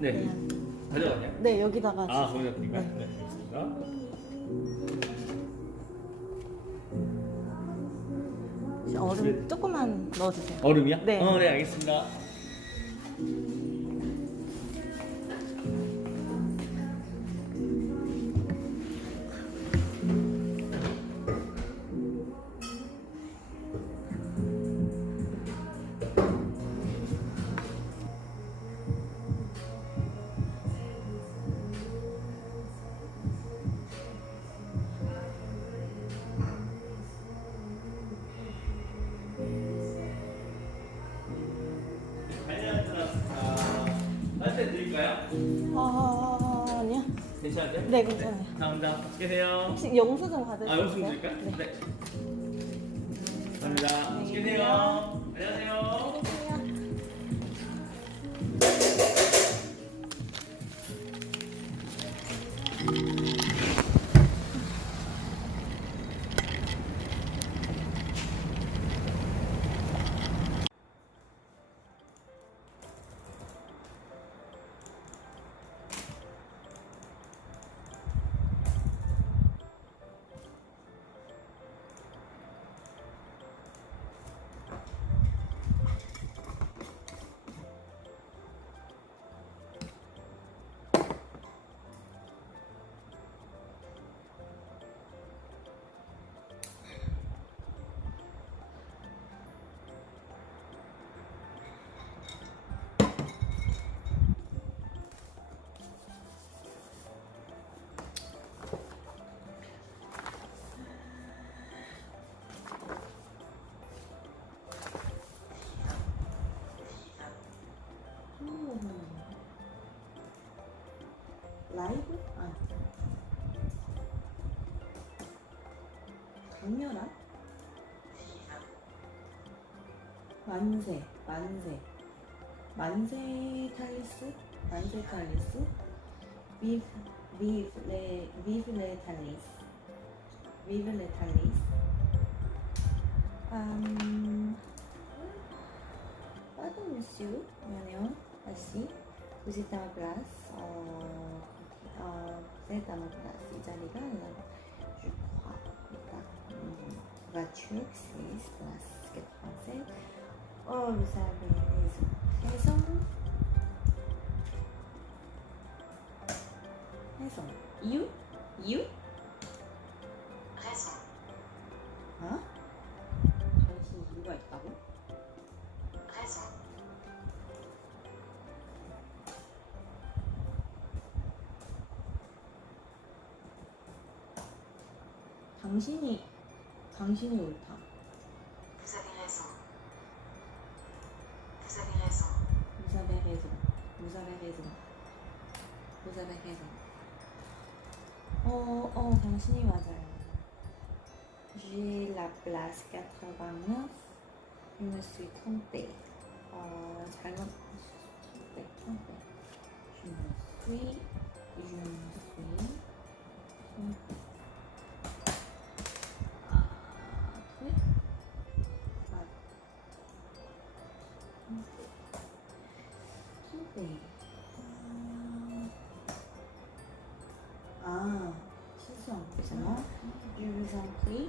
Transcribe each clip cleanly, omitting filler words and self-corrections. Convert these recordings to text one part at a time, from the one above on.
네. 그냥. 가져가냐? 네, 여기다가. 아, 거기다 드릴까요? 네. 네, 알겠습니다. 얼음 조금만 넣어주세요. 얼음이요? 네. 네, 알겠습니다. 따뜻해 드릴까요? 아니요. 괜찮으세요? 네, 괜찮아요. 감사합니다. 맛있게 드세요. 혹시 영수증 받으실 수 영수증 있어요? 드릴까요? 네. 감사합니다. 맛있게 네. 드세요. 안녕하세요. 안녕히 계세요. 라이브? 강렬한? 만세 탈리스? 만세 탈리스? vive le 탈리스. vive le 탈리스. Pardon monsieur, mignonne, assis. Vous êtes à ma place. Vous êtes à ma place. 이 자리가 je crois. voiture 6 place 87. Oh, vous avez raison. raison. You? raison, 어? 당신 이유가 있다고? raison, 당신이 옳다. vous avez raison, vous avez raison, Vous avez raison. Vous avez raison. Vous avez raison. 당신이 맞아요. J'ai la place 89. Je me suis trompée. 잘못 trompée. Je me suis trompée. trompée. trompée. 실수한 거잖아. Je vous en prie.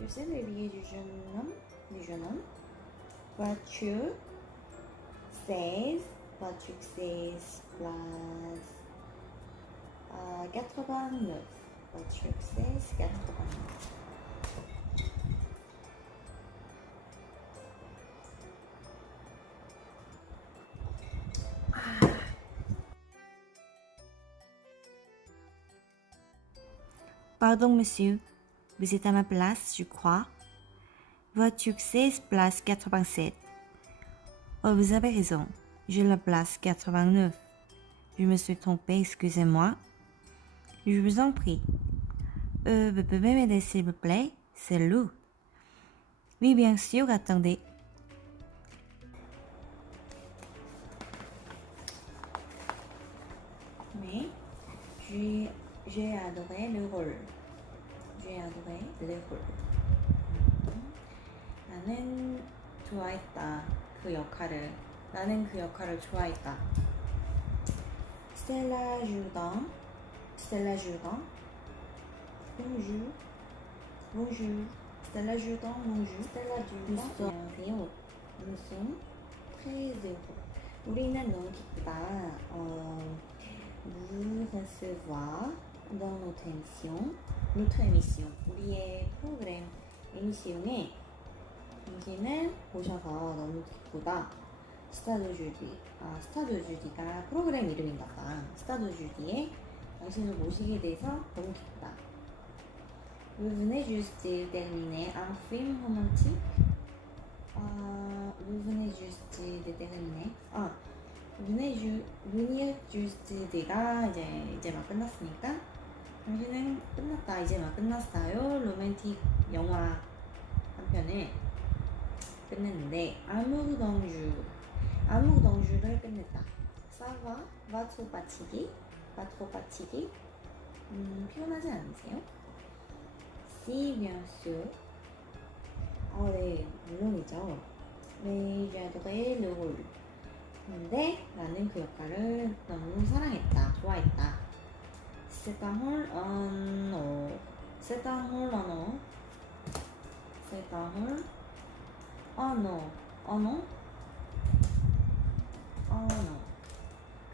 Je sais le billet du jeune homme. Voiture 16, place 89. Voiture 16, 89. Pardon, monsieur. Vous êtes à ma place, je crois. Voiture 16, place 87. Oh, vous avez raison. J'ai la place 89. Je me suis trompée, excusez-moi. Je vous en prie. Vous pouvez m'aider, s'il vous plaît? C'est lourd. Oui, bien sûr, attendez. Mais j'ai adoré le rôle. J'ai adoré le rôle. 나는 좋아했다 그 역할을. 나는 그 역할을 좋아했다. 스텔라 주던, 스텔라 주던, bonjour, bonjour, 스텔라 주던, bonjour, 스텔라 주던, 안녕하세요. Nous sommes très heureux. 우리는 너무 기쁘다. Vous recevoir dans notre émission, 우리의 프로그램 에미시용에 당신을 보셔서 너무 기쁘다. 스타드 주디. 스타드 주디가 프로그램 이름인가 봐. 스타드 주디에 당신을 모시게 돼서 너무 기쁘다. Vous venez juste de terminer un film romantique. Vous venez juste de terminer. venir juste de가 이제 막 끝났으니까 당신은 끝났다. 이제 막 끝났어요. 로맨틱 영화 한 편을 끝냈는데 아무 덩주를 끝냈다. 사와 바토 빠치기 피곤하지 않으세요? Si bien sûr. 네, 물론이죠. Mais j'adorais le rôle. 근데 나는 그 역할을 너무 사랑했다, 좋아했다. C'est un rôle en or. C'est un rôle en or. C'est un rôle en or. En or? En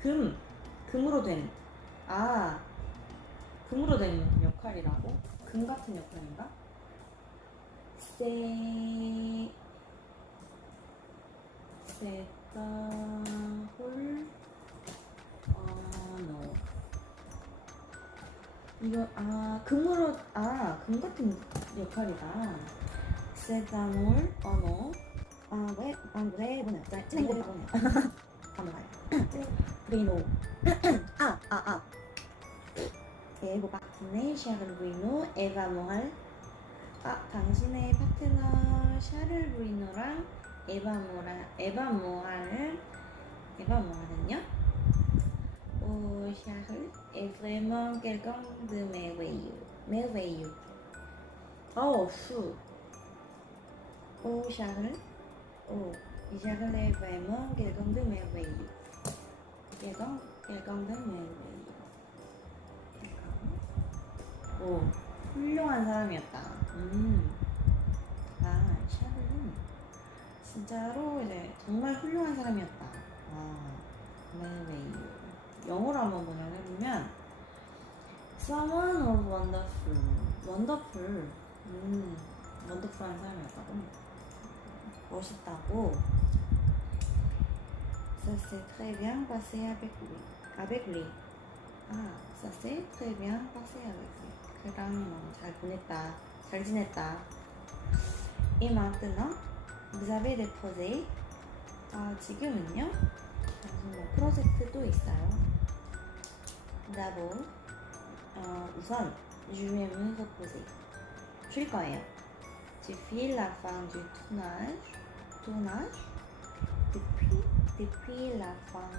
or. 금으로 된. 금으로 된 역할이라고? 금 같은 역할인가? C'est un rôle en or. 이거 금 같은 역할이다. C'est un rôle en or. 왜 뭐냐? 찐행고를 뭐냐? 잠깐만. 브리노. Et vos partenaires Charles Bruno, Eva Moral. 당신의 파트너 샤를 브리노랑 에바 모랄은요? Charles est vraiment quelqu'un de merveilleux. Charles est vraiment quelqu'un de merveilleux. quelqu'un de merveilleux. 훌륭한 사람이었다. 샤를은 진짜로 이제 정말 훌륭한 사람이었다. merveilleux. 영어로 한번 번역을 해보면 someone or wonderful. 원더풀한 사람이었다고. 멋있다고. Ça s'est très bien passé avec lui. Ça s'est très bien passé avec lui. 그랑 잘 보냈다. 잘 지냈다. Et maintenant, vous avez des projets? 지금은요? 당신 프로젝트도 있어요. D'abord, 우선 je vais me reposer. 쉴 거예요. Depuis la fin du tournage. Depuis la fin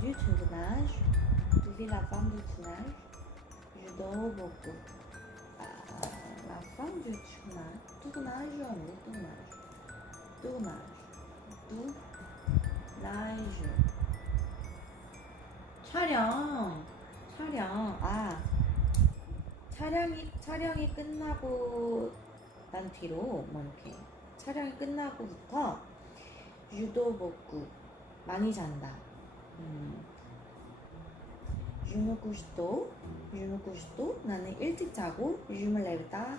du tournage, je dors beaucoup. La fin du tournage. 촬영이 끝나고 난 뒤로 뭐 이렇게 촬영이 끝나고부터 유도 beaucoup 많이 잔다. Je me couche tôt. 나는 일찍 자고 je me lève tard.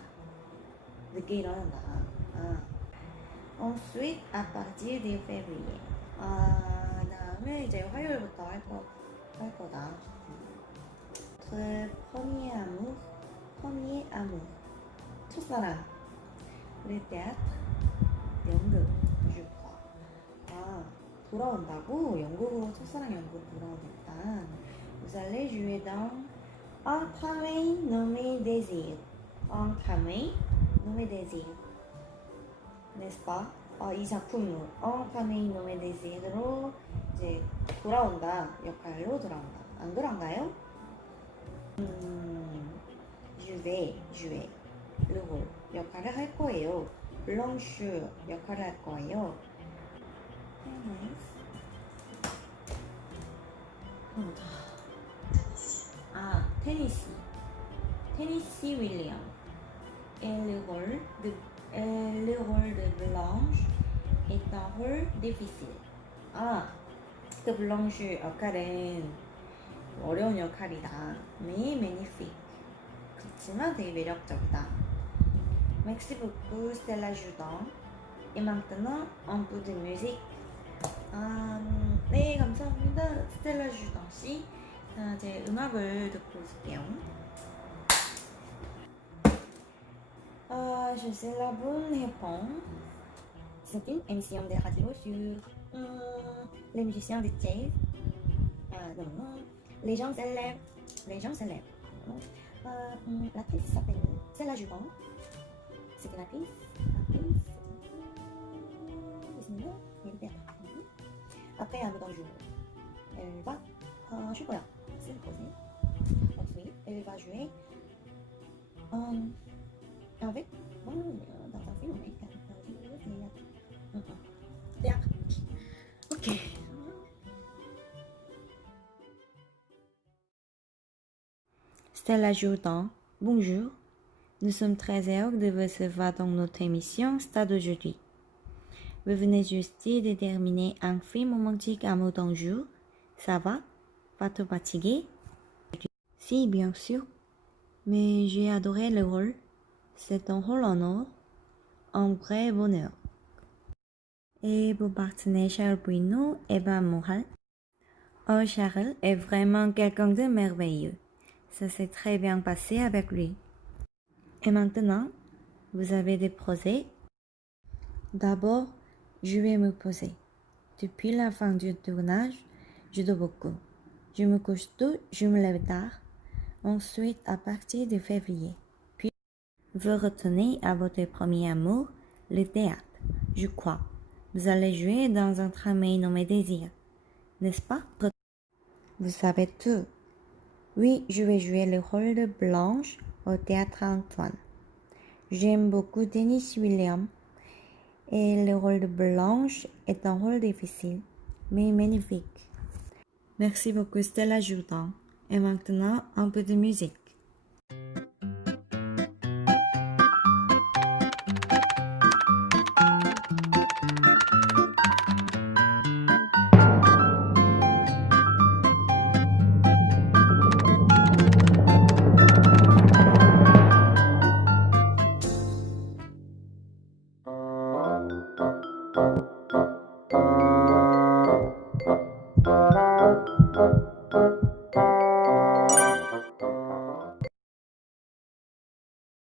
늦게 일어난다. Ensuite, à partir de février. 그다음에 이제 화요일부터 할 거다. premier amour. 첫사랑. Le théâtre. 연극. je crois. 돌아온다고? 영국으로 첫사랑 연극으로 돌아오겠다. Vous allez jouer dans Un travail nommé Désir. N'est-ce pas? 이 작품으로 Un travail nommé Désir로 이제 돌아온다. 역할로 돌아온다. 안 그런가요? Je vais jouer le rôle. 역할을 할 거예요. Blanche 역할을 할 거예요. Ah, Tennessee. Tennessee William. Et le rôle de Blanche est un rôle difficile. 아, 그 블랑쉬 역할은 어려운 역할이다. Mais magnifique. 그렇지만 되게 매력적이다. Merci beaucoup, Stella Judon. Et maintenant, un peu de musique. 네, 감사합니다. 스텔라 주던 씨. 자, 이제 음악을 듣고 있을게요. Je sais la bonne réponse. C'est une émission de radio sur les musiciens de jazz. Non. Les gens célèbres. L'actrice s'appelle Stella Judon. C'est une actrice. Après un autre jour, elle va je sais pas, se poser. Ensuite, elle va jouer avec dans un film théâtre. Ok. Stella Jourdan, bonjour. Nous sommes très heureux de vous recevoir dans notre émission Stade aujourd'hui. Vous venez juste de terminer un film romantique Amour d'un jour. Ça va? Pas trop fatigué? Si, bien sûr. Mais j'ai adoré le rôle. C'est un rôle en or. Un vrai bonheur. Et vos partenaires Charles Bruno et Eva Moral? Oh, Charles est vraiment quelqu'un de merveilleux. Ça s'est très bien passé avec lui. Et maintenant, vous avez des projets? D'abord, je vais me poser. Depuis la fin du tournage, je dors beaucoup. Je me couche tôt, je me lève tard. Ensuite, à partir de février. Puis, vous retournez à votre premier amour, le théâtre, je crois. Vous allez jouer dans un travail nommé Désir, n'est-ce pas? Vous savez tout. Oui, je vais jouer le rôle de Blanche au théâtre Antoine. J'aime beaucoup Dennis Williams. Et le rôle de Blanche est un rôle difficile, mais magnifique. Merci beaucoup Stella Jourdan. Et maintenant, un peu de musique.